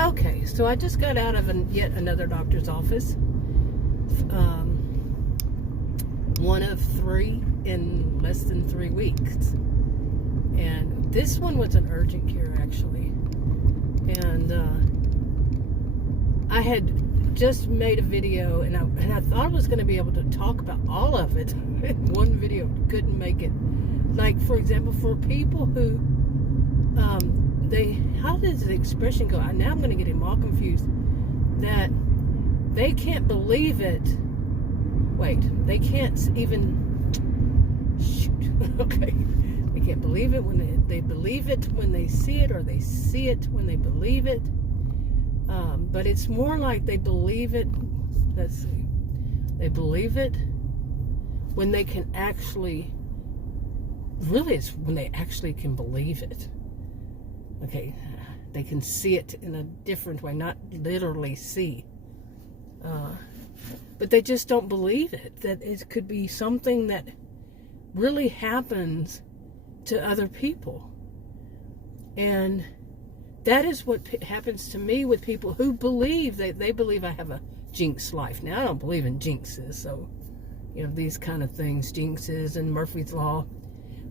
Okay, so I just got out of yet another doctor's office. One of 3 in less than 3 weeks. And this one was an urgent care, actually. And I had just made a video, and I thought I was going to be able to talk about all of it in one video. Couldn't make it. Like, for example, for people who how does the expression go? Now I'm going to get him all confused. That they can't believe it. Wait, they can't even. Shoot. Okay, they can't believe it when they believe it when they see it, or they see it when they believe it. But it's more like they believe it. Let's see. They believe it when they can actually. Really, it's when they actually can believe it. Okay, they can see it in a different way, not literally see. But they just don't believe it, that it could be something that really happens to other people. And that is what happens to me with people who believe that they believe I have a jinx life. Now, I don't believe in jinxes, so, these kind of things, jinxes and Murphy's Law.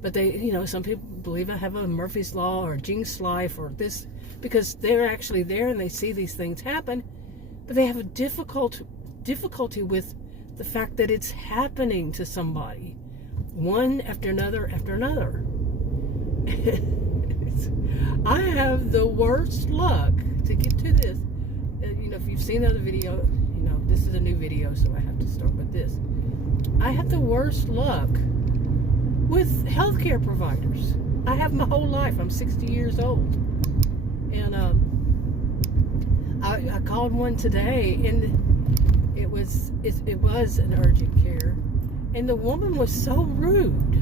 But they, some people believe I have a Murphy's Law or jinx life or this, because they're actually there and they see these things happen, but they have a difficulty with the fact that it's happening to somebody, one after another after another. I have the worst luck to get to this. If you've seen the other video, this is a new video, so I have to start with this. I have the worst luck with healthcare providers. I have my whole life. I'm 60 years old. And I called one today, and it was an urgent care. And the woman was so rude.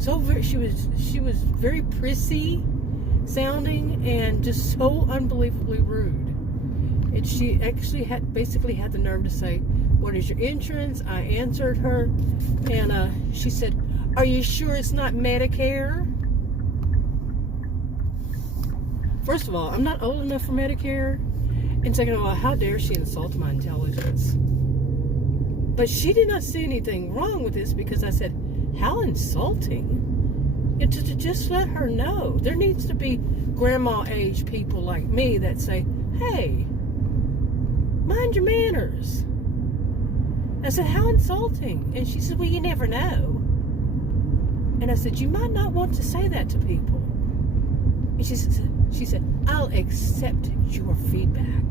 She was very prissy sounding and just so unbelievably rude. And she actually basically had the nerve to say, "What is your insurance?" I answered her, and she said, "Are you sure it's not Medicare?" First of all, I'm not old enough for Medicare. And second of all, how dare she insult my intelligence? But she did not see anything wrong with this, because I said, how insulting? And to just let her know. There needs to be grandma-age people like me that say, hey, mind your manners. I said, how insulting? And she said, well, you never know. And I said, you might not want to say that to people. And she said, I'll accept your feedback.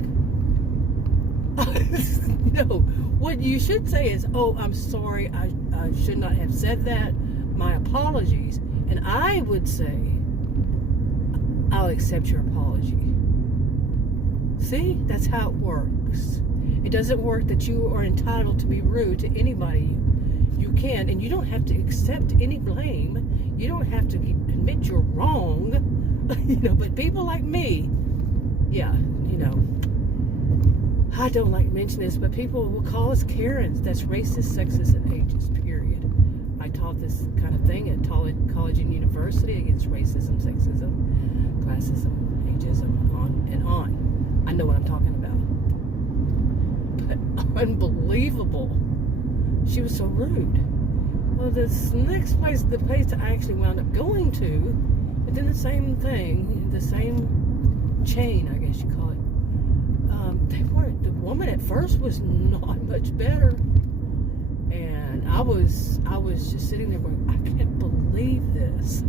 No, what you should say is, oh, I'm sorry, I should not have said that. My apologies. And I would say, I'll accept your apology. See, that's how it works. It doesn't work that you are entitled to be rude to anybody. You can, and you don't have to accept any blame. You don't have to admit you're wrong. But people like me, yeah, I don't like mentioning this, but people will call us Karens. That's racist, sexist, and ageist, period. I taught this kind of thing at college and university against racism, sexism, classism, ageism, on and on. I know what I'm talking about. But unbelievable. She was so rude. Well, this next place, the place that I actually wound up going to, but then the same thing, the same chain, I guess you call it. The woman at first was not much better, and I was just sitting there going, I can't believe this.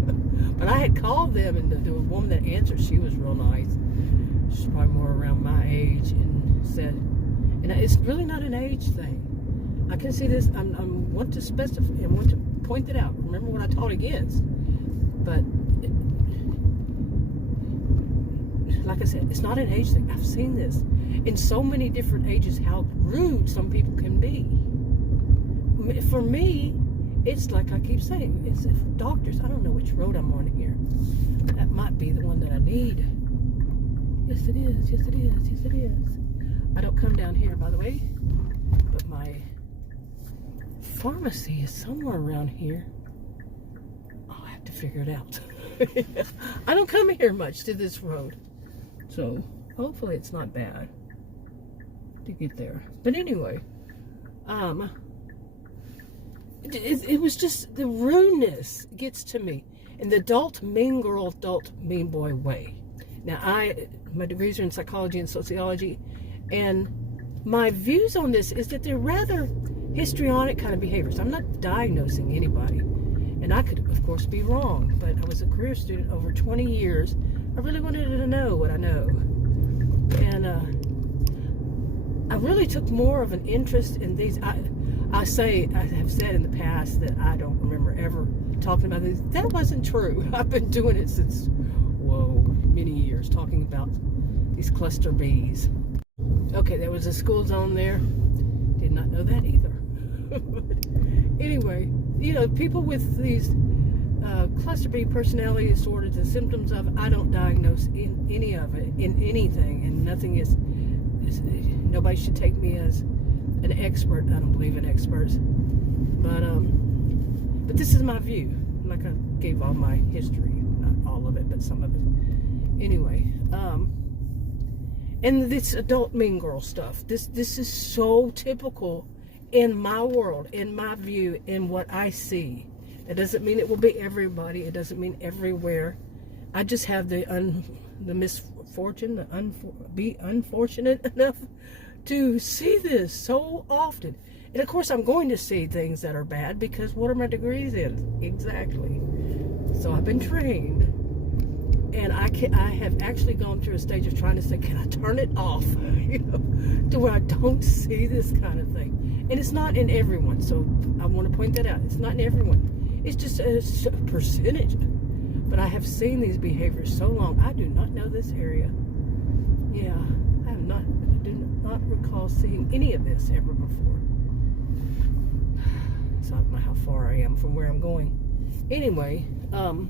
But I had called them, and the woman that answered, she was real nice. She's probably more around my age, and said, and it's really not an age thing. I can see this. I want to specify. I want to point it out. Remember what I taught against. But like I said, it's not an age thing. I've seen this in so many different ages, how rude some people can be. For me, it's like I keep saying, it's doctors. I don't know which road I'm on here. That might be the one that I need. Yes, it is. Yes, it is. Yes, it is. I don't come down here, by the way. But my pharmacy is somewhere around here. I'll have to figure it out. I don't come here much to this road. So, Hopefully it's not bad to get there. But anyway, it was just the rudeness gets to me in the adult mean girl, adult mean boy way. Now my degrees are in psychology and sociology, and my views on this is that they're rather histrionic kind of behaviors. I'm not diagnosing anybody, and I could of course be wrong, but I was a career student over 20 years. I really wanted to know what I know, and I really took more of an interest in these. I have said in the past that I don't remember ever talking about these. That wasn't true. I've been doing it since, many years, talking about these cluster Bs. Okay, there was a school zone there. Did not know that either. But anyway, people with these cluster B personality disorders, the symptoms of it, I don't diagnose in any of it, in anything, and nothing is nobody should take me as an expert. I don't believe in experts, but this is my view. I'm not gonna give all my history, not all of it, but some of it. Anyway, and this adult mean girl stuff. This is so typical in my world, in my view, in what I see. It doesn't mean it will be everybody. It doesn't mean everywhere. I just have the misfortune, be unfortunate enough to see this so often. And of course, I'm going to see things that are bad because what are my degrees in? Exactly. So I've been trained. And I have actually gone through a stage of trying to say, can I turn it off? To where I don't see this kind of thing. And it's not in everyone. So I want to point that out. It's not in everyone. It's just a percentage. But I have seen these behaviors so long. I do not know this area. Yeah, I do not recall seeing any of this ever before. So I don't know how far I am from where I'm going. Anyway, well,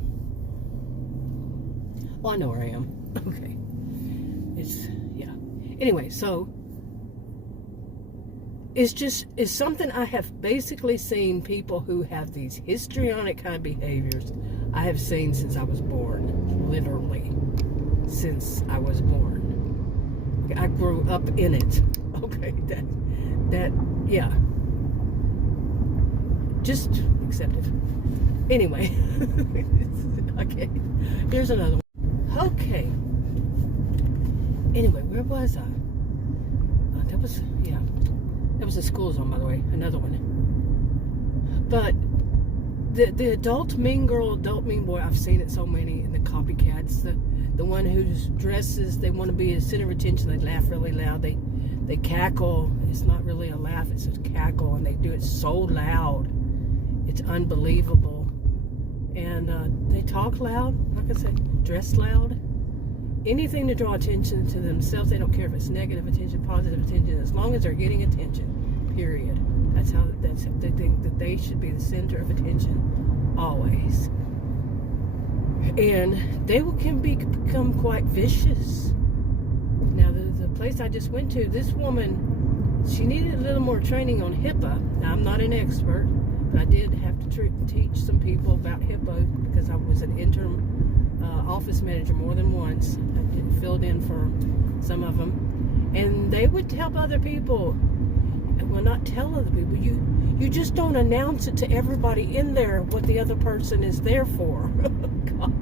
I know where I am. Okay. Anyway, so it's something I have basically seen people who have these histrionic kind of behaviors. I have seen since I was born, literally, since I was born. Okay, I grew up in it. Okay, yeah. Just accept it. Anyway, okay, here's another one. Okay. Anyway, where was I? That was a school zone, by the way. Another one. But the adult mean girl, adult mean boy, I've seen it so many in the copycats. The one whose dresses, they want to be a center of attention. They laugh really loud. They cackle. It's not really a laugh. It's a cackle, and they do it so loud. It's unbelievable. And they talk loud. Like I said, dress loud. Anything to draw attention to themselves. They don't care if it's negative attention, positive attention, as long as they're getting attention, period. They think that they should be the center of attention always. And they can become quite vicious. Now, the place I just went to, this woman, she needed a little more training on HIPAA. Now, I'm not an expert, but I did have to teach some people about HIPAA because I was an interim office manager more than once. I filled in for some of them, and they would tell other people. Well, not tell other people. You just don't announce it to everybody in there what the other person is there for. God.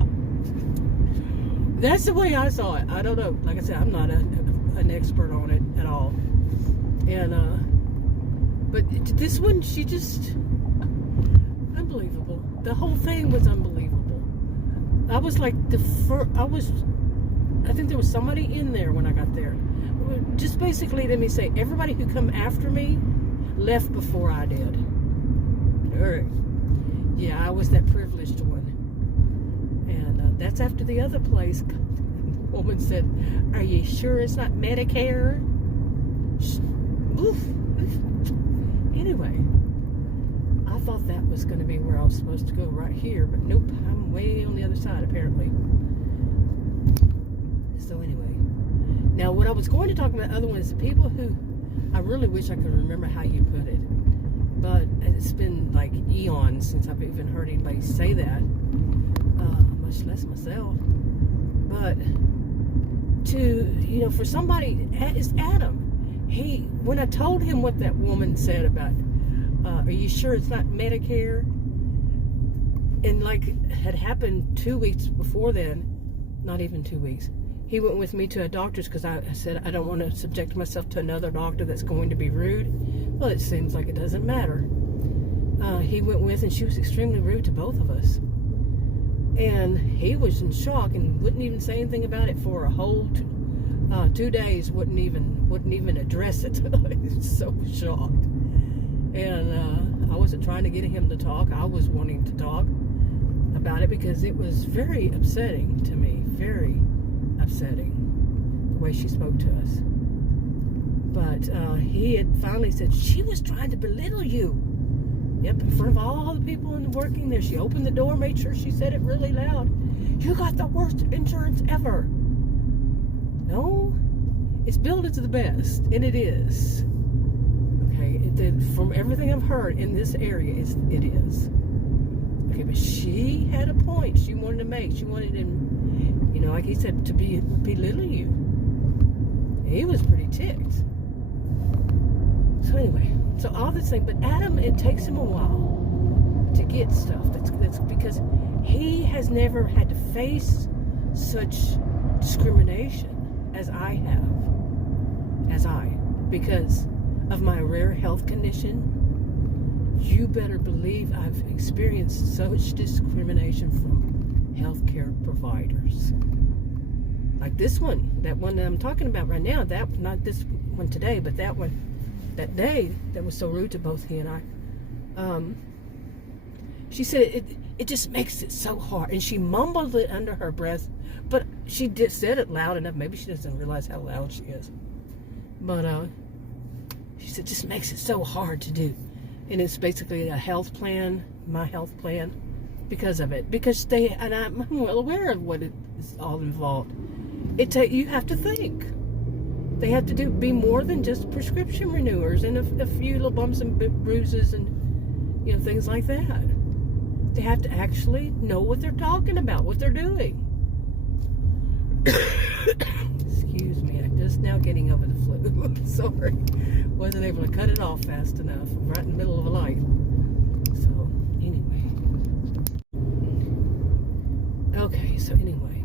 That's the way I saw it. I don't know. Like I said, I'm not an expert on it at all. And but this one, she just unbelievable. The whole thing was unbelievable. I was like I think there was somebody in there when I got there. Just basically, let me say, everybody who come after me left before I did. All right. Yeah, I was that privileged one. And that's after the other place. The woman said, "Are you sure it's not Medicare?" Oof. Anyway, I thought that was going to be where I was supposed to go, right here, but nope, I'm way on the other side apparently. So anyway, now what I was going to talk about, the other one, is the people who, I really wish I could remember how you put it, but it's been like eons since I've even heard anybody say that, much less myself. But for somebody, it's Adam. When I told him what that woman said about, are you sure it's not Medicare? And like had happened 2 weeks before then, not even 2 weeks, he went with me to a doctor's because I said I don't want to subject myself to another doctor that's going to be rude. Well, it seems like it doesn't matter. He went with, and she was extremely rude to both of us. And he was in shock and wouldn't even say anything about it for a whole 2 days. Wouldn't even address it. He was so shocked. And I wasn't trying to get him to talk. I was wanting to talk about it because it was very upsetting to me. Very upsetting the way she spoke to us. But he had finally said she was trying to belittle you. Yep, in front of all the people working there. She opened the door, made sure she said it really loud. You got the worst insurance ever. No, it's billed as the best, and it is. Okay, from everything I've heard in this area, it is. Okay, but she had a point she wanted to make. She wanted him, like he said, to belittle you. He was pretty ticked. So anyway, so all this thing, but Adam, it takes him a while to get stuff. That's because he has never had to face such discrimination as I have. Because of my rare health condition, you better believe I've experienced such discrimination from healthcare providers. Like this one, that one that I'm talking about right now, not this one today, but that one, that day, that was so rude to both he and I. She said it just makes it so hard, and she mumbled it under her breath, but she said it loud enough. Maybe she doesn't realize how loud she is. But she said it just makes it so hard to do, and it's basically a health plan, my health plan, because of it. Because and I'm well aware of what is all involved. You have to think. They have to be more than just prescription renewers and a few little bumps and bruises and things like that. They have to actually know what they're talking about, what they're doing. Excuse me, I'm just now getting over the flu. Sorry, wasn't able to cut it off fast enough. Right in the middle of a light. So anyway, okay. So anyway.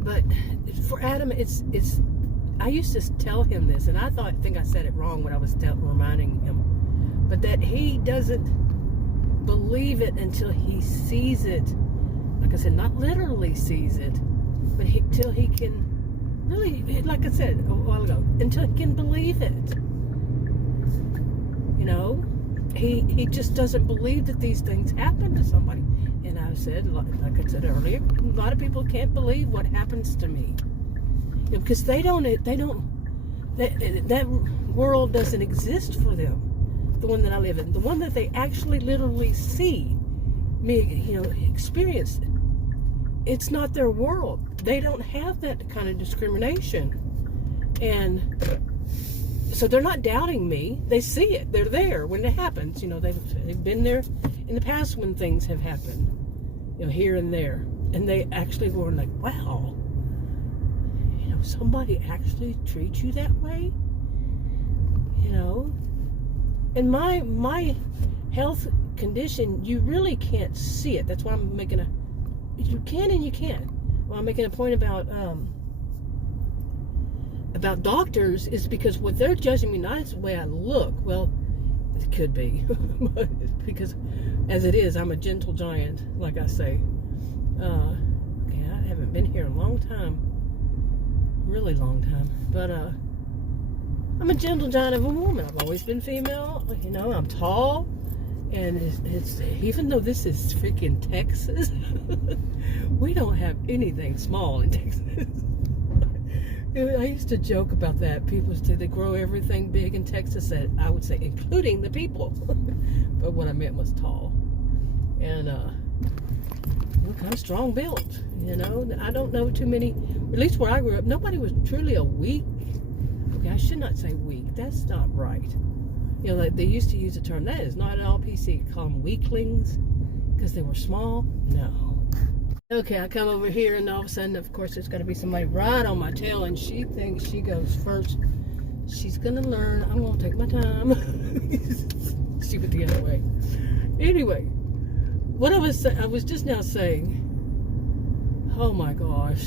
But for Adam, I used to tell him this, and I think I said it wrong when I was reminding him, but that he doesn't believe it until he sees it. Like I said, not literally sees it, but till he can really, like I said a while ago, until he can believe it. He just doesn't believe that these things happen to somebody. And I said, like I said earlier, a lot of people can't believe what happens to me, because that world doesn't exist for them. The one that I live in, the one that they actually literally see me, experience. It's not their world. They don't have that kind of discrimination, and so they're not doubting me. They see it. They're there when it happens. They've been there in the past when things have happened, here and there, and they actually were like, wow, somebody actually treats you that way, and my health condition, you really can't see it. That's why I'm making you can and you can't. Well, I'm making a point about doctors is because what they're judging me not is the way I look. Well, it could be, because as it is, I'm a gentle giant, like I say. Okay, I haven't been here a long time, really long time, but I'm a gentle giant of a woman. I've always been female. I'm tall, and it's even though this is freaking Texas, we don't have anything small in Texas. I used to joke about that. People say they grow everything big in Texas. I would say, including the people. But what I meant was tall. And we're kind of strong built. I don't know too many, at least where I grew up, nobody was truly a weak. Okay, I should not say weak. That's not right. Like they used to use the term, that is not at all PC. Call them weaklings because they were small. No. Okay, I come over here, and all of a sudden, of course, there's got to be somebody right on my tail, and she thinks she goes first. She's gonna learn. I'm gonna take my time. She went the other way. Anyway, what I was just now saying. Oh my gosh,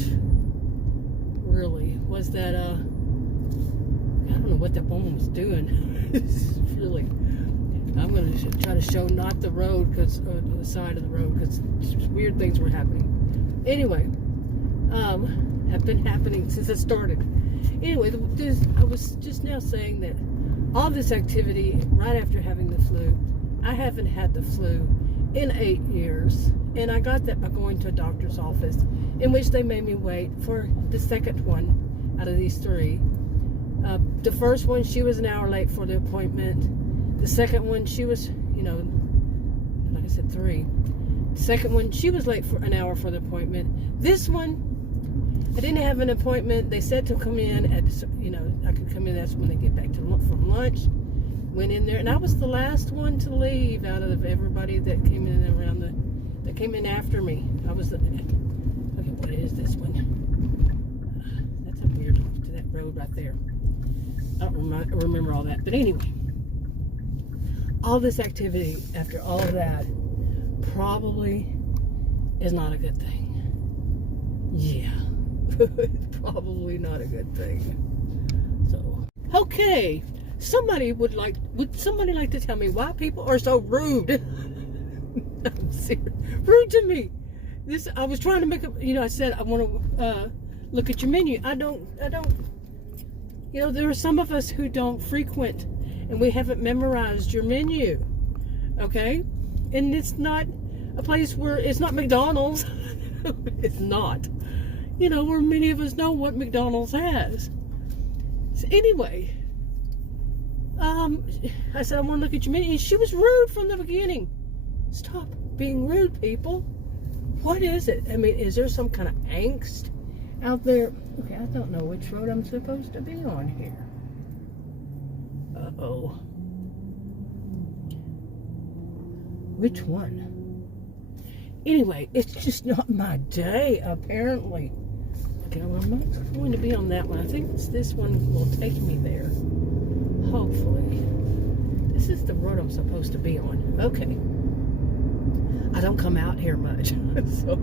really? Was that I don't know what that woman was doing. It's really. I'm going to try to show not the road, because the side of the road, because weird things were happening. Anyway, have been happening since it started. Anyway, I was just now saying that all this activity right after having the flu, I haven't had the flu in 8 years, and I got that by going to a doctor's office, in which they made me wait for the second one out of these 3. The first one, she was an hour late for the appointment. The second one, she was, like I said, 3. The second one, she was late for an hour for the appointment. This one, I didn't have an appointment. They said to come in at, I could come in. That's when they get back from lunch. Went in there, and I was the last one to leave out of everybody that came in that came in after me. I was okay, what is this one? That's a weird to that road right there. I don't remember all that, but anyway. All this activity after all of that probably is not a good thing. Yeah, probably not a good thing. So, okay, would somebody like to tell me why people are so rude? I'm serious. Rude to me. I was trying to make I said I want to look at your menu. I don't. There are some of us who don't frequent, and we haven't memorized your menu, okay? And it's not a place where, it's not McDonald's. It's not. Where many of us know what McDonald's has. So anyway, I said, I want to look at your menu. And she was rude from the beginning. Stop being rude, people. What is it? I mean, is there some kind of angst out there? Okay, I don't know which road I'm supposed to be on here. Uh-oh. Which one? Anyway, it's just not my day, apparently. Okay, well, I'm not going to be on that one. I think this one will take me there. Hopefully. This is the road I'm supposed to be on. Okay. I don't come out here much. So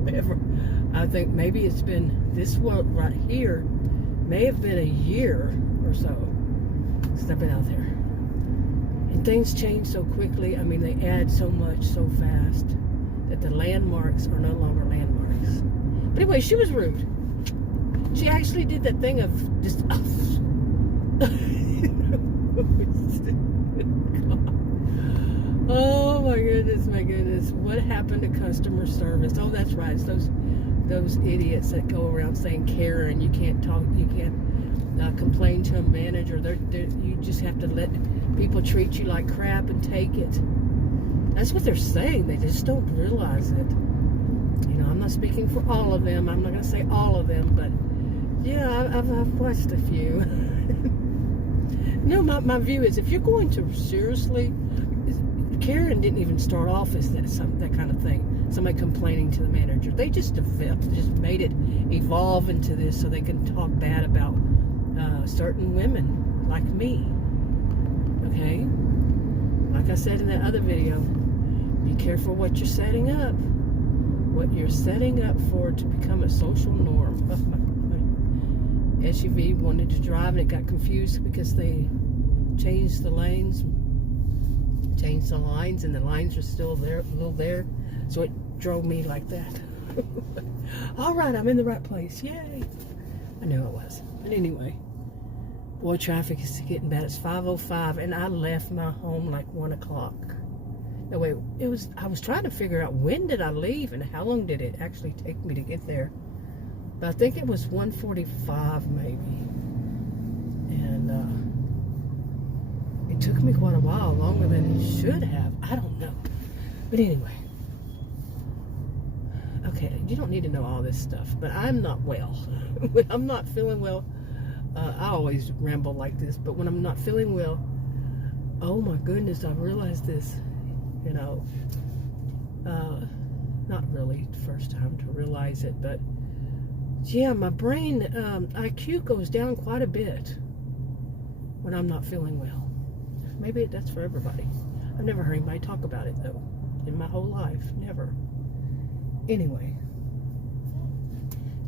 I think maybe it's been this road right here. May have been a year or so since I've been out there. And things change so quickly. I mean, they add so much so fast that the landmarks are no longer landmarks. But anyway, she was rude. She actually did that thing of just... Oh my goodness. What happened to customer service? Oh, that's right. It's those idiots that go around saying Karen, you can't talk, you can't complain to a manager. You just have to let people treat you like crap and take it. That's what they're saying. They just don't realize it. I'm not speaking for all of them. I'm not going to say all of them, but yeah, I've watched a few. No, my view is, if you're going to seriously, Karen didn't even start off as that kind of thing. Somebody complaining to the manager. They just made it evolve into this so they can talk bad about certain women like me. Okay? Like I said in that other video, be careful what you're setting up. What you're setting up for to become a social norm. SUV wanted to drive and it got confused because they changed the lines, and the lines are still there, a little there, so it drove me like that. All right, I'm in the right place. Yay! I knew I was. But anyway, boy, traffic is getting bad. It's 5:05, and I left my home like 1 o'clock. No, wait, I was trying to figure out when did I leave and how long did it actually take me to get there. But I think it was 1:45 maybe. And it took me quite a while, longer than it should have. I don't know. But anyway. Okay, you don't need to know all this stuff, but I'm not well. When I'm not feeling well, I always ramble like this, but when I'm not feeling well, oh my goodness, I've realized this, not really the first time to realize it, but yeah, my brain IQ goes down quite a bit when I'm not feeling well. Maybe that's for everybody. I've never heard anybody talk about it though in my whole life. Never. Anyway,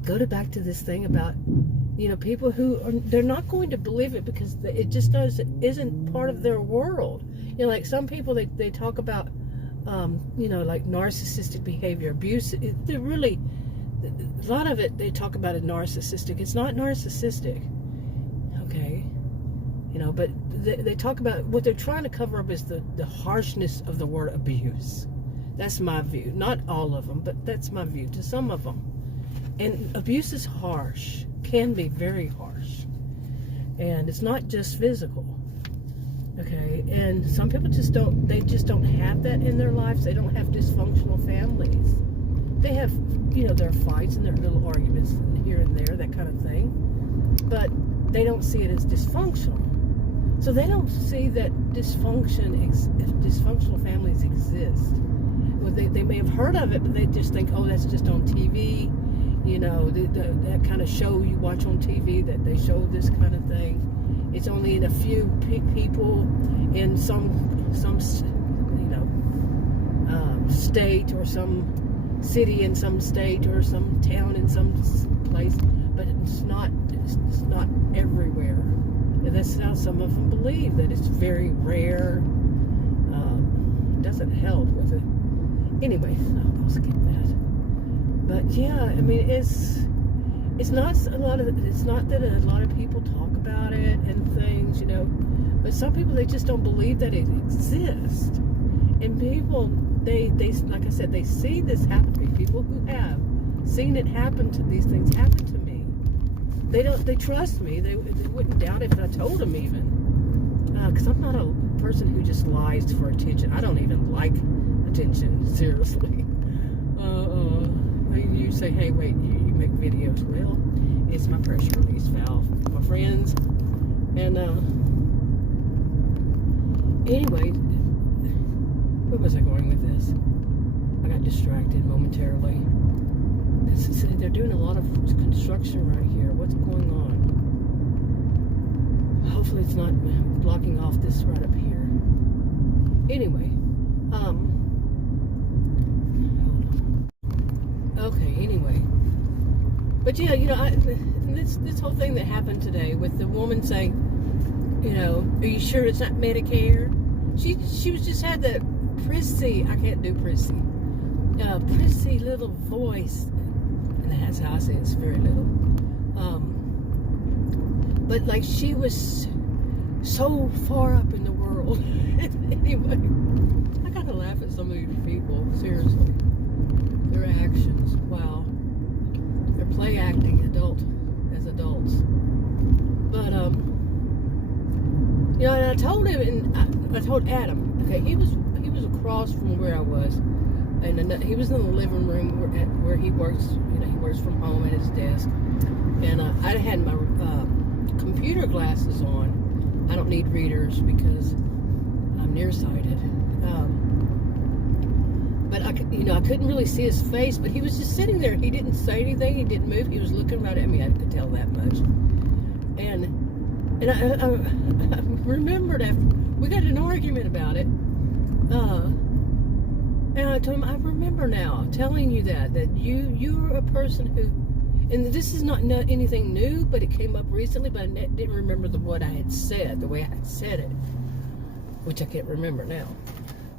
go back to this thing about, you know, people who are, they're not going to believe it because it just isn't part of their world. You know, like some people, they talk about, you know, like narcissistic behavior, abuse. They're really, a lot of it they talk about it narcissistic. It's not narcissistic, okay? You know, but they talk about, what they're trying to cover up is the harshness of the word abuse. That's my view. Not all of them, but that's my view to some of them. And abuse is harsh, can be very harsh. And it's not just physical, okay? And some people just don't have that in their lives. They don't have dysfunctional families. They have, you know, their fights and their little arguments here and there, that kind of thing. But they don't see it as dysfunctional. So they don't see that dysfunctional families exist. Well, they may have heard of it, but they just think, oh, that's just on TV. You know, that kind of show you watch on TV, that they show this kind of thing. It's only in a few people in some you know, state, or some city in some state, or some town in some place, but it's not everywhere. And that's how some of them believe, that it's very rare. It doesn't help with it. Anyway, I'll skip that. But yeah, I mean, it's not that a lot of people talk about it and things, you know, but some people, they just don't believe that it exists. And people, they like I said, they see this happen to me. People who have seen it happen to these things happen to me. They trust me. They wouldn't doubt it if I told them even. Because I'm not a person who just lies for attention. I don't even like attention, seriously. You say, hey, wait, you make videos. Well, it's my pressure release valve, my friends. And anyway, where was I going with this? I got distracted momentarily. They're doing a lot of construction right here. What's going on? Hopefully it's not blocking off this right up here. Anyway, okay, anyway. But yeah, you know, this whole thing that happened today with the woman saying, you know, are you sure it's not Medicare? She was just had that prissy, I can't do prissy, prissy little voice. And that's how I say it's very little. But like, she was so far up in the world. Anyway, I gotta laugh at some of these people, seriously. Their actions, wow. They're play acting as adults. But, you know, and I told him, and I told Adam, okay, he was across from where I was. And he was in the living room where he works. You know, he works from home at his desk. And I had my computer glasses on. I don't need readers because I'm nearsighted. But I couldn't really see his face. But he was just sitting there. He didn't say anything. He didn't move. He was looking right at me. I could tell that much. And I remembered after we got in an argument about it. And I told him, I remember now telling you that you're a person who, and this is not anything new, but it came up recently, but I didn't remember what I had said, the way I had said it, which I can't remember now.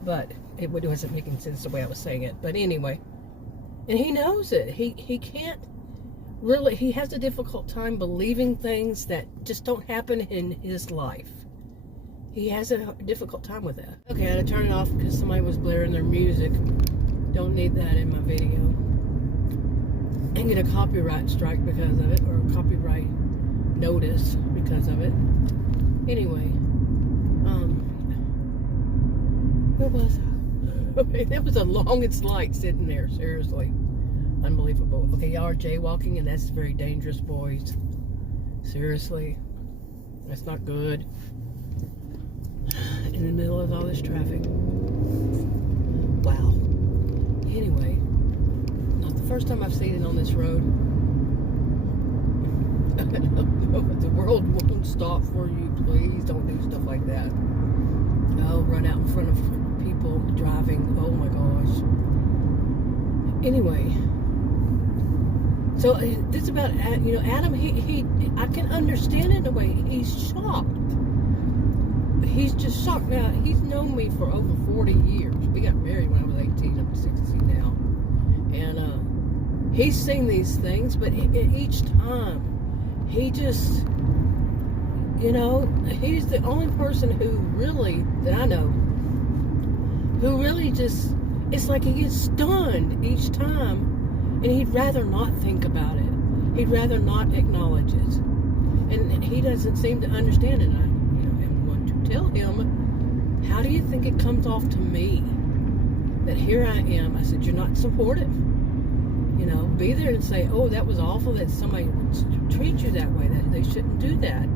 But it wasn't making sense the way I was saying it. But anyway, and he knows it. He can't really, he has a difficult time believing things that just don't happen in his life. He has a difficult time with that. Okay, I had to turn it off because somebody was blaring their music. Don't need that in my video. And get a copyright strike because of it, or a copyright notice because of it. Anyway, where was I? Okay, that was the longest light sitting there, seriously. Unbelievable. Okay, y'all are jaywalking, and that's very dangerous, boys. Seriously. That's not good. In the middle of all this traffic. Wow. Anyway, first time I've seen it on this road. I don't know, but the world won't stop for you. Please don't do stuff like that. Oh, run out in front of people driving. Oh my gosh. Anyway, so this is about, you know, Adam. He I can understand it in a way. He's shocked. He's just shocked. Now, he's known me for over 40 years. We got married when I was 18. I'm 60 now. And he's seen these things, but each time, he just, you know, he's the only person who really, that I know, who really just, it's like he gets stunned each time, and he'd rather not think about it. He'd rather not acknowledge it. And he doesn't seem to understand it. I want to tell him, how do you think it comes off to me that here I am? I said, you're not supportive. You know, be there and say, oh, that was awful that somebody would treat you that way, that they shouldn't do that.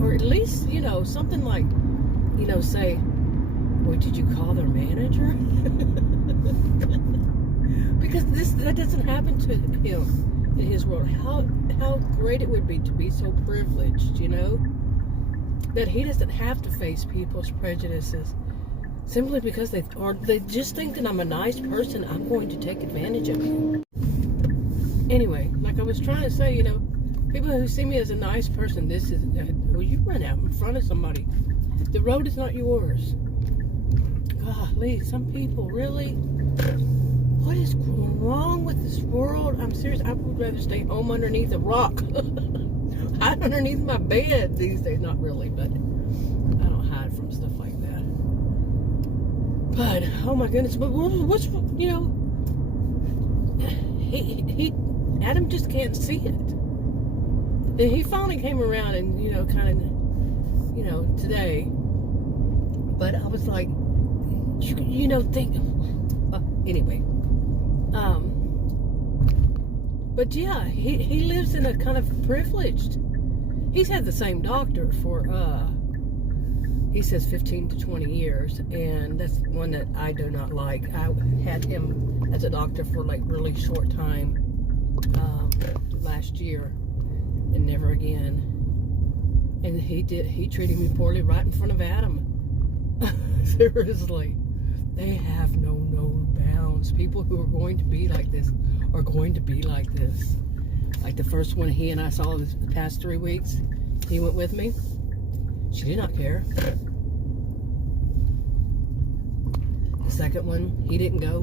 Or at least, you know, something like, you know, say, what, did you call their manager? Because that doesn't happen to him in his world. How great it would be to be so privileged, you know, that he doesn't have to face people's prejudices simply because they just think that I'm a nice person. I'm going to take advantage of you. Anyway, like I was trying to say, you know, people who see me as a nice person, this is, well, you run out in front of somebody. The road is not yours. Golly, some people really, what is wrong with this world? I'm serious. I would rather stay home underneath a rock. Hide underneath my bed these days. Not really, but I don't hide from stuff like that. But, oh my goodness, but what's, you know, Adam just can't see it. And he finally came around and, you know, kind of, you know, today. But I was like, you know, anyway. But yeah, he lives in a kind of privileged. He's had the same doctor for, he says 15 to 20 years. And that's one that I do not like. I had him as a doctor for like really short time last year and never again. And he treated me poorly right in front of Adam. Seriously. They have no known bounds. People who are going to be like this are going to be like this. Like the first one he and I saw the past 3 weeks, he went with me. She did not care. The second one, he didn't go.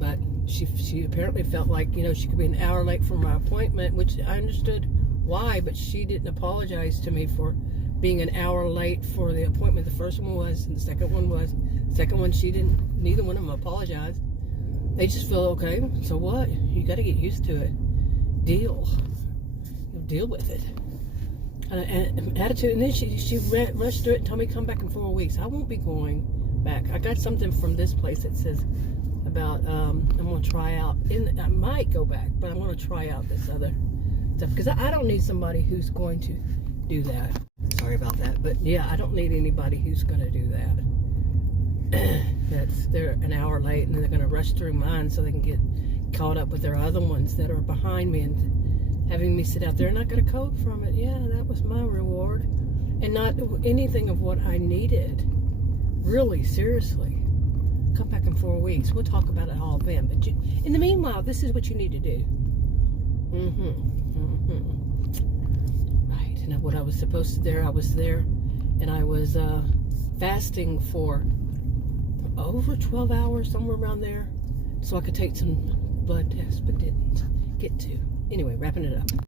But she apparently felt like, you know, she could be an hour late for my appointment, which I understood why, but she didn't apologize to me for being an hour late for the appointment. The first one was, and the second one was. The second one, she didn't, neither one of them apologized. They just feel, okay, so what? You got to get used to it. Deal. You'll deal with it. And attitude, and then she rushed through it and told me to come back in 4 weeks. I won't be going back. I got something from this place that says about, I'm going to try out, and I might go back, but I'm going to try out this other stuff, because I don't need somebody who's going to do that. Sorry about that, but yeah, I don't need anybody who's going to do that. They're an hour late and then they're going to rush through mine so they can get caught up with their other ones that are behind me and having me sit out there and I got a code from it. Yeah, that was my reward, and not anything of what I needed. Really, seriously. Come back in 4 weeks. We'll talk about it all then. But in the meanwhile, this is what you need to do. Right. And what I was supposed to do, I was there, and I was fasting for over 12 hours, somewhere around there, so I could take some blood tests, but didn't get to. Anyway, wrapping it up.